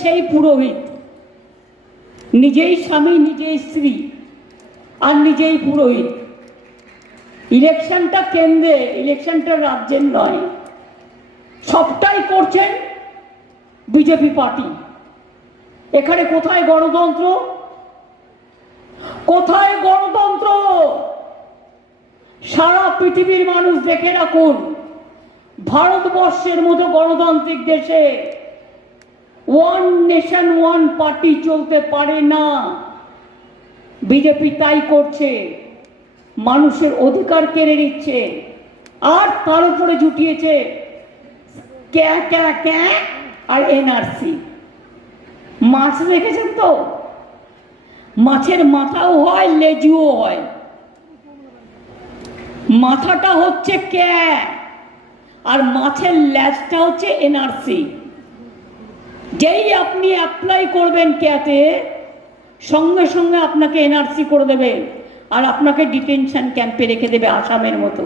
সেই পুরোহিত। নিজেই স্বামী, নিজেই স্ত্রী আর নিজেই পুরোহিত। ইলেকশনটা কেন্দ্রে, ইলেকশনটা রাজ্যের নয়। সবটাই করছেন বিজেপি পার্টি। এখানে কোথায় গণতন্ত্র? কোথায় গণতন্ত্র? সারা পৃথিবীর মানুষ দেখে রাখুন, ভারতবর্ষের মতো গণতান্ত্রিক দেশে ওয়ান নেশন ওয়ান পার্টি চলতে পারে না। বিজেপি তাই করছে। মানুষের অধিকার কেড়ে নিচ্ছে। আর তার উপরে জুটিয়েছে ক্যা ক্যা ক্যা আর এনআরসি মাছ দেখেছেন তো? মাছের মাথাও হয়, লেজুও হয়। মাথাটা হচ্ছে ক্যা আর মাছের ল্যাজটা হচ্ছে এনআরসি যেই আপনি অ্যাপ্লাই করবেন ক্যাটে সঙ্গে সঙ্গে আপনাকে এনআরসি করে দেবে। আর আপনাকে ডিটেনশন ক্যাম্পে রেখে দেবে আসামের মতো।